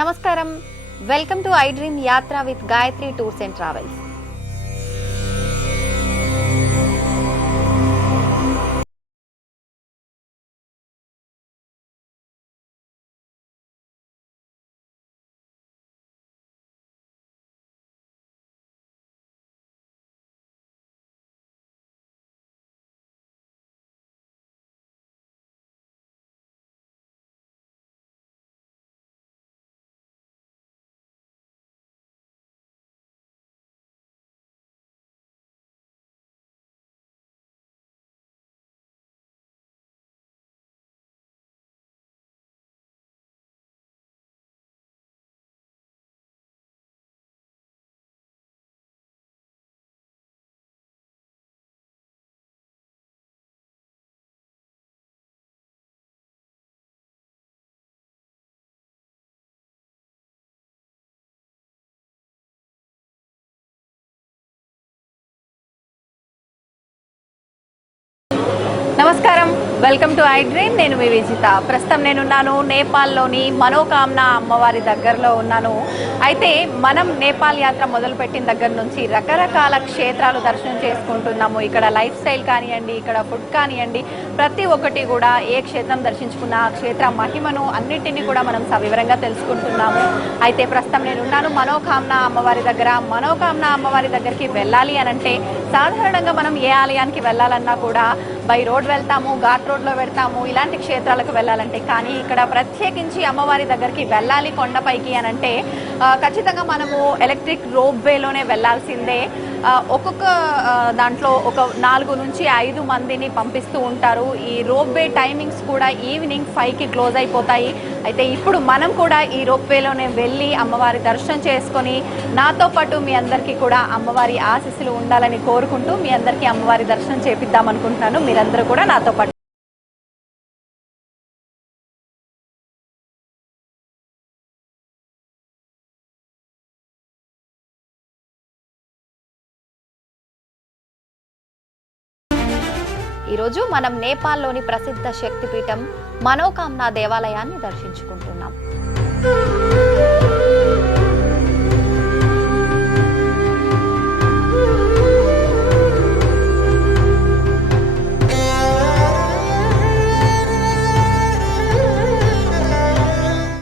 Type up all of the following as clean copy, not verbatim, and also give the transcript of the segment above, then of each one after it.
నమస్కారం, welcome to I dream యాత్ర with Gayatri tours and travels. నమస్కారం, వెల్కమ్ టు ఐ డ్రీమ్. నేను మీ విజిత. ప్రస్తుతం నేనున్నాను నేపాల్లోని మనోకామనా అమ్మవారి దగ్గరలో ఉన్నాను. అయితే మనం నేపాల్ యాత్ర మొదలుపెట్టిన దగ్గర నుంచి రకరకాల క్షేత్రాలు దర్శనం చేసుకుంటున్నాము. ఇక్కడ లైఫ్ స్టైల్ కానివ్వండి, ఇక్కడ ఫుడ్ కానివ్వండి, ప్రతి ఒక్కటి కూడా ఏ క్షేత్రం దర్శించుకున్న ఆ క్షేత్ర మహిమను అన్నింటినీ కూడా మనం సవివరంగా తెలుసుకుంటున్నాము. అయితే ప్రస్తుతం నేనున్నాను మనోకామనా అమ్మవారి దగ్గర. మనోకామనా అమ్మవారి దగ్గరికి వెళ్ళాలి అనంటే సాధారణంగా మనం ఏ ఆలయానికి వెళ్ళాలన్నా కూడా బై రోడ్ వెళ్తాము, ఘాట్ రోడ్లో వెళ్తాము, ఇలాంటి క్షేత్రాలకు వెళ్ళాలంటే. కానీ ఇక్కడ ప్రత్యేకించి అమ్మవారి దగ్గరికి వెళ్ళాలి కొండపైకి అనంటే ఖచ్చితంగా మనము ఎలక్ట్రిక్ రోప్ వేలోనే వెళ్ళాల్సిందే. ఒక్కొక్క దాంట్లో ఒక 4 నుంచి 5 మందిని పంపిస్తూ ఉంటారు. ఈ రోప్ వే టైమింగ్స్ కూడా ఈవినింగ్ 5కి క్లోజ్ అయిపోతాయి. అయితే ఇప్పుడు మనం కూడా ఈ రోప్ వేలోనే వెళ్ళి అమ్మవారి దర్శనం చేసుకొని నాతో పాటు మీ అందరికీ కూడా అమ్మవారి ఆశీస్సులు ఉండాలని కోరుకుంటూ మీ అందరికీ అమ్మవారి దర్శనం చేపిద్దాం అనుకుంటున్నాను. మీరందరూ కూడా నాతో పాటు. ఈరోజు మనం నేపాల్లోని ప్రసిద్ధ శక్తిపీఠం మనోకామనా దేవాలయాన్ని దర్శించుకుంటున్నాం.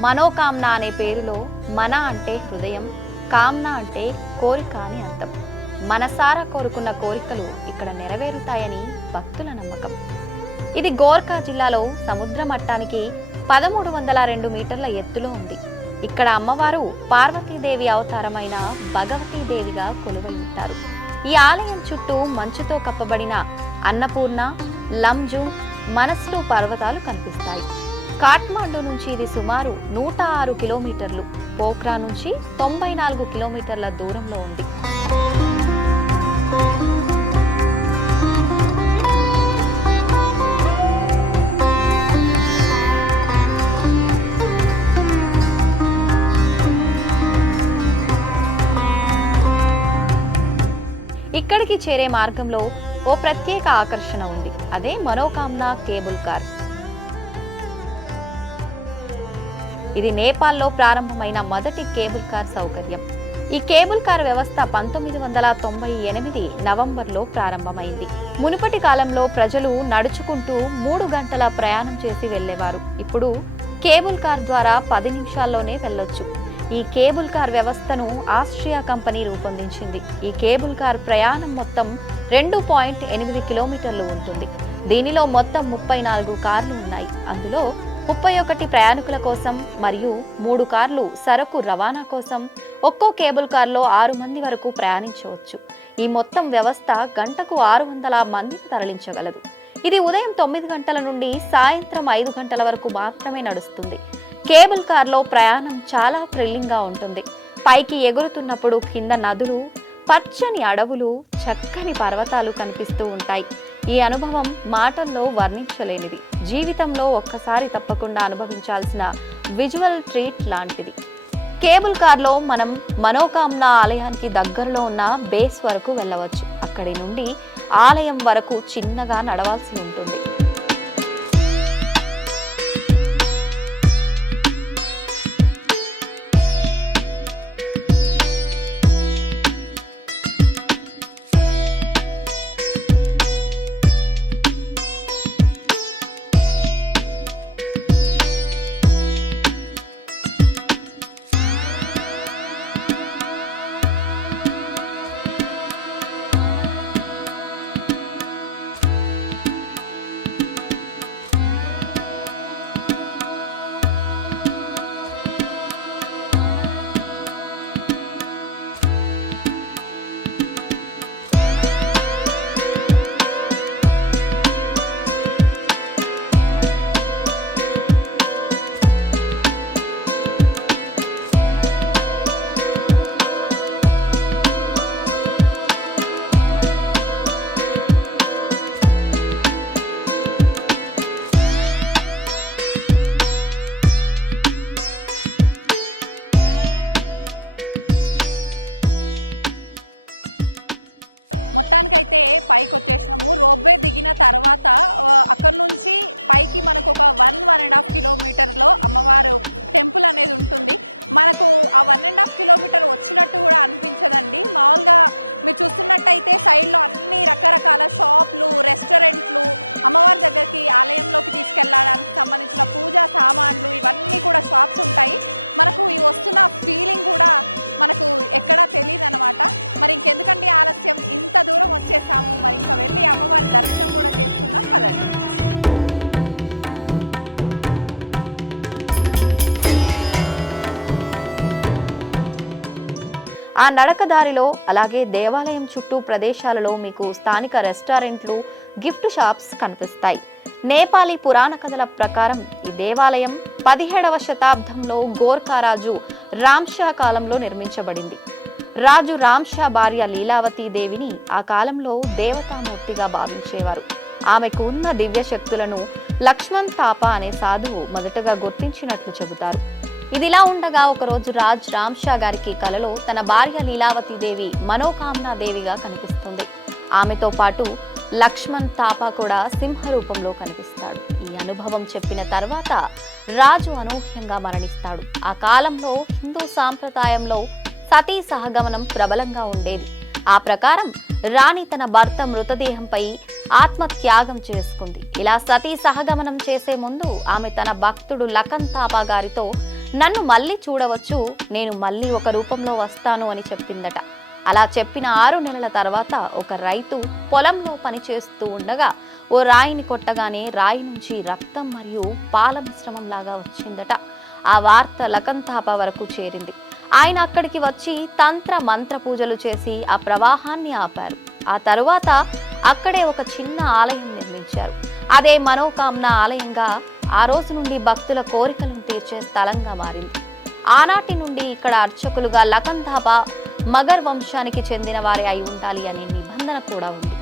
మనోకామన అనే పేరులో మన అంటే హృదయం, కామన అంటే కోరిక అని అర్థం. మనసారా కోరుకున్న కోరికలు ఇక్కడ నెరవేరుతాయని భక్తుల నమ్మకం. ఇది గోర్ఖా జిల్లాలో సముద్ర మట్టానికి 1302 మీటర్ల ఎత్తులో ఉంది. ఇక్కడ అమ్మవారు పార్వతీదేవి అవతారమైన భగవతీదేవిగా కొలువై ఉంటారు. ఈ ఆలయం చుట్టూ మంచుతో కప్పబడిన అన్నపూర్ణ, లంజుంగ్, మనస్లు పర్వతాలు కనిపిస్తాయి. కాఠ్మండు నుంచి ఇది సుమారు 106 కిలోమీటర్లు, పోఖ్రా నుంచి 94 కిలోమీటర్ల దూరంలో ఉంది. ఇక్కడికి చేరే మార్గంలో ఓ ప్రత్యేక ఆకర్షణ ఉంది. అదే మనోకామనా కేబుల్ కార్. ఇది నేపాల్లో ప్రారంభమైన మొదటి కేబుల్ కార్ సౌకర్యం. ఈ కేబుల్ కార్ వ్యవస్థ 1998 నవంబర్లో ప్రారంభమైంది. మునుపటి కాలంలో ప్రజలు నడుచుకుంటూ 3 గంటల ప్రయాణం చేసి వెళ్లేవారు. ఇప్పుడు కేబుల్ కార్ ద్వారా 10 నిమిషాల్లోనే వెళ్ళొచ్చు. ఈ కేబుల్ కార్ వ్యవస్థను ఆస్ట్రియా కంపెనీ రూపొందించింది. ఈ కేబుల్ కార్ ప్రయాణం మొత్తం 2.8 కిలోమీటర్లు ఉంటుంది. దీనిలో మొత్తం 34 కార్లు ఉన్నాయి. అందులో 31 ప్రయాణికుల కోసం మరియు 3 కార్లు సరకు రవాణా కోసం. ఒక్కో కేబుల్ కార్లో 6 మంది వరకు ప్రయాణించవచ్చు. ఈ మొత్తం వ్యవస్థ గంటకు 600 మందిని తరలించగలదు. ఇది ఉదయం 9 గంటల నుండి సాయంత్రం 5 గంటల వరకు మాత్రమే నడుస్తుంది. కేబుల్ కార్లో ప్రయాణం చాలా థ్రిల్లింగ్గా ఉంటుంది. పైకి ఎగురుతున్నప్పుడు కింద నదులు, పచ్చని అడవులు, చక్కని పర్వతాలు కనిపిస్తూ ఉంటాయి. ఈ అనుభవం మాటల్లో వర్ణించలేనిది. జీవితంలో ఒక్కసారి తప్పకుండా అనుభవించాల్సిన విజువల్ ట్రీట్ లాంటిది. కేబుల్ కార్లో మనం మనోకామనా ఆలయానికి దగ్గరలో ఉన్న బేస్ వరకు వెళ్ళవచ్చు. అక్కడి నుండి ఆలయం వరకు చిన్నగా నడవాల్సి ఉంటుంది. ఆ నడకదారిలో అలాగే దేవాలయం చుట్టూ ప్రదేశాలలో మీకు స్థానిక రెస్టారెంట్లు, గిఫ్ట్ షాప్స్ కనిపిస్తాయి. నేపాలీ పురాణ కథల ప్రకారం ఈ దేవాలయం 17వ శతాబ్దంలో గోర్ఖా రాజు రామ్షా కాలంలో నిర్మించబడింది. రాజు రామ్షా భార్య లీలావతీ దేవిని ఆ కాలంలో దేవతామూర్తిగా భావించేవారు. ఆమెకు ఉన్న దివ్య శక్తులను లక్ష్మణ్ తాపా అనే సాధువు మొదటగా గుర్తించినట్లు చెబుతారు. ఇదిలా ఉండగా ఒకరోజు రాజ్ రామ్షా గారికి కలలో తన భార్య లీలావతీ దేవి మనోకామనా దేవిగా కనిపిస్తుంది. ఆమెతో పాటు లక్ష్మణ్ తాపా కూడా సింహ రూపంలో కనిపిస్తాడు. ఈ అనుభవం చెప్పిన తర్వాత రాజు అనూహ్యంగా మరణిస్తాడు. ఆ కాలంలో హిందూ సాంప్రదాయంలో సతీ సహగమనం ప్రబలంగా ఉండేది. ఆ ప్రకారం రాణి తన భర్త మృతదేహంపై ఆత్మత్యాగం చేసుకుంది. ఇలా సతీ సహగమనం చేసే ముందు ఆమె తన భక్తుడు లఖన్ తాపా గారితో నన్ను మళ్ళీ చూడవచ్చు, నేను మళ్ళీ ఒక రూపంలో వస్తాను అని చెప్పిందట. అలా చెప్పిన 6 నెలల తర్వాత ఒక రైతు పొలంలో పనిచేస్తూ ఉండగా ఓ రాయిని కొట్టగానే రాయి నుంచి రక్తం మరియు పాల మిశ్రమం లాగా వచ్చిందట. ఆ వార్త లఖన్ తాపా వరకు చేరింది. ఆయన అక్కడికి వచ్చి తంత్ర మంత్ర పూజలు చేసి ఆ ప్రవాహాన్ని ఆపారు. ఆ తరువాత అక్కడే ఒక చిన్న ఆలయం నిర్మించారు. అదే మనోకామనా ఆలయంగా ఆ రోజు నుండి భక్తుల కోరికలను తీర్చే స్థలంగా మారింది. ఆనాటి నుండి ఇక్కడ అర్చకులుగా లఖన్ తాపా మగర్ వంశానికి చెందిన వారే అయి ఉండాలి అనే నిబంధన కూడా ఉంది.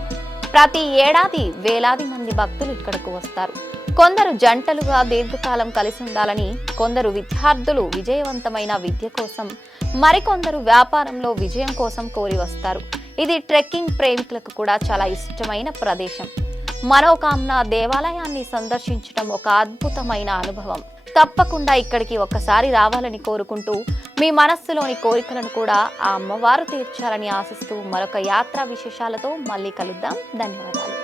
ప్రతి ఏడాది వేలాది మంది భక్తులు ఇక్కడకు వస్తారు. కొందరు జంటలుగా దీర్ఘకాలం కలిసి ఉండాలని, కొందరు విద్యార్థులు విజయవంతమైన విద్య కోసం, మరికొందరు వ్యాపారంలో విజయం కోసం కోరి వస్తారు. ఇది ట్రెక్కింగ్ ప్రేమికులకు కూడా చాలా ఇష్టమైన ప్రదేశం. మనోకామనా దేవాలయాన్ని సందర్శించడం ఒక అద్భుతమైన అనుభవం. తప్పకుండా ఇక్కడికి ఒక్కసారి రావాలని కోరుకుంటూ మీ మనస్సులోని కోరికలను కూడా ఆ అమ్మవారు తీర్చాలని ఆశిస్తూ మరొక యాత్రా విశేషాలతో మళ్ళీ కలుద్దాం. ధన్యవాదాలు.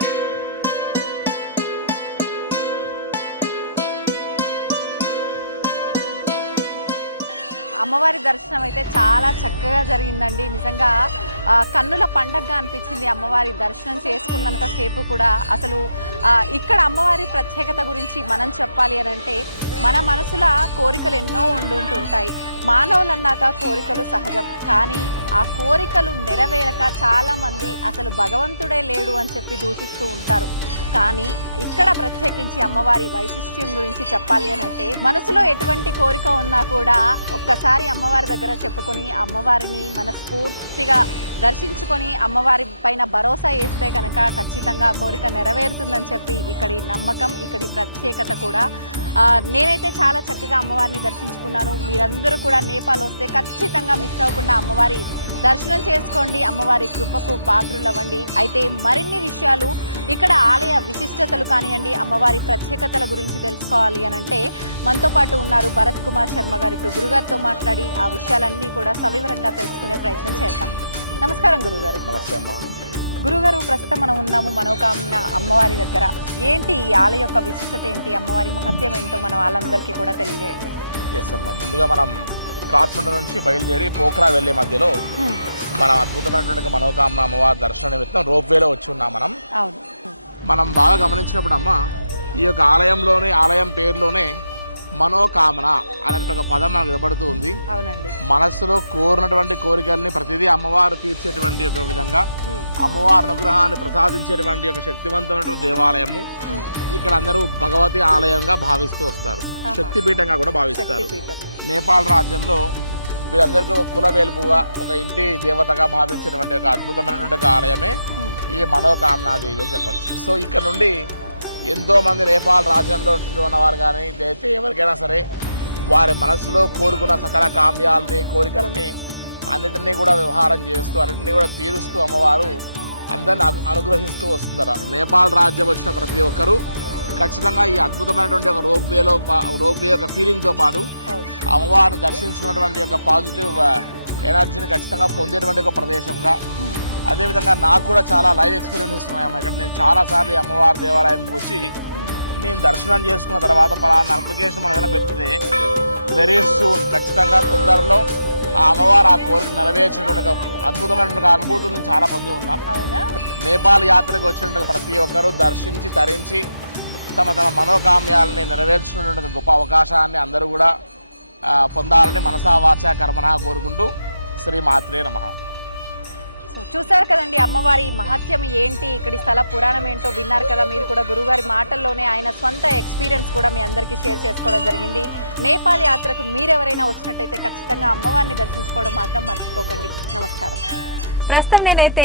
ప్రస్తుతం నేనైతే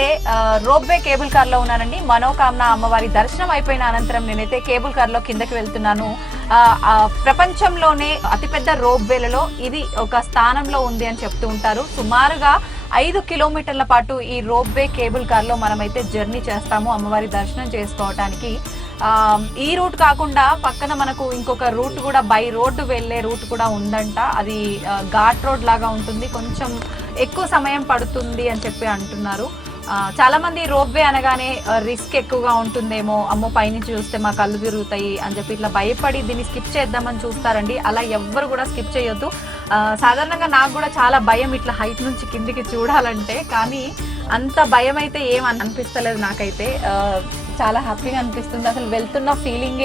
రోప్వే కేబుల్ కార్ లో ఉన్నానండి. మనోకామన అమ్మవారి దర్శనం అయిపోయిన అనంతరం నేనైతే కేబుల్ కార్ లో కిందకి వెళ్తున్నాను. ప్రపంచంలోనే అతిపెద్ద రోప్వేలలో ఇది ఒక స్థానంలో ఉంది అని చెప్తూ ఉంటారు. సుమారుగా 5 కిలోమీటర్ల పాటు ఈ రోప్వే కేబుల్ కార్ లో మనమైతే జర్నీ చేస్తాము అమ్మవారి దర్శనం చేసుకోవటానికి. ఈ రూట్ కాకుండా పక్కన మనకు ఇంకొక రూట్ కూడా బై రోడ్డు వెళ్లే రూట్ కూడా ఉందంట. అది ఘాట్ రోడ్ లాగా ఉంటుంది, కొంచెం ఎక్కువ సమయం పడుతుంది అని చెప్పి అంటున్నారు. చాలా మంది రోప్వే అనగానే రిస్క్ ఎక్కువగా ఉంటుందేమో, అమ్మో పైనుంచి చూస్తే మా కళ్ళు తిరుగుతాయి అని చెప్పి ఇట్లా భయపడి దీన్ని స్కిప్ చేద్దామని చూస్తారండి. అలా ఎవ్వరు కూడా స్కిప్ చేయొద్దు. సాధారణంగా నాకు కూడా చాలా భయం ఇట్లా హైట్ నుంచి కిందికి చూడాలంటే, కానీ అంత భయం అయితే ఏం అనిపిస్తలేదు నాకైతే. చాలా హ్యాపీగా అనిపిస్తుంది. అసలు వెళ్తున్న ఫీలింగ్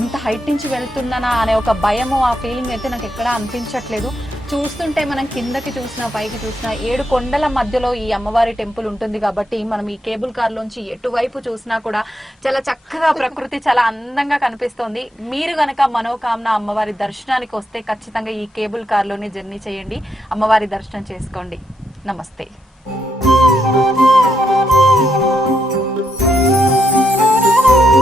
ఇంత హైట్ నుంచి వెళ్తున్నానా అనే ఒక భయము, ఆ ఫీలింగ్ అయితే నాకు ఎక్కడా అనిపించట్లేదు. చూస్తుంటే మనం కిందకి చూసినా పైకి చూసినా 7 కొండల మధ్యలో ఈ అమ్మవారి టెంపుల్ ఉంటుంది కాబట్టి మనం ఈ కేబుల్ కార్ లోంచి ఎటువైపు చూసినా కూడా చాలా చక్కగా ప్రకృతి చాలా అందంగా కనిపిస్తోంది. మీరు గనక మనోకామన అమ్మవారి దర్శనానికి వస్తే ఖచ్చితంగా ఈ కేబుల్ కార్ లోనే జర్నీ చేయండి, అమ్మవారి దర్శనం చేసుకోండి. నమస్తే.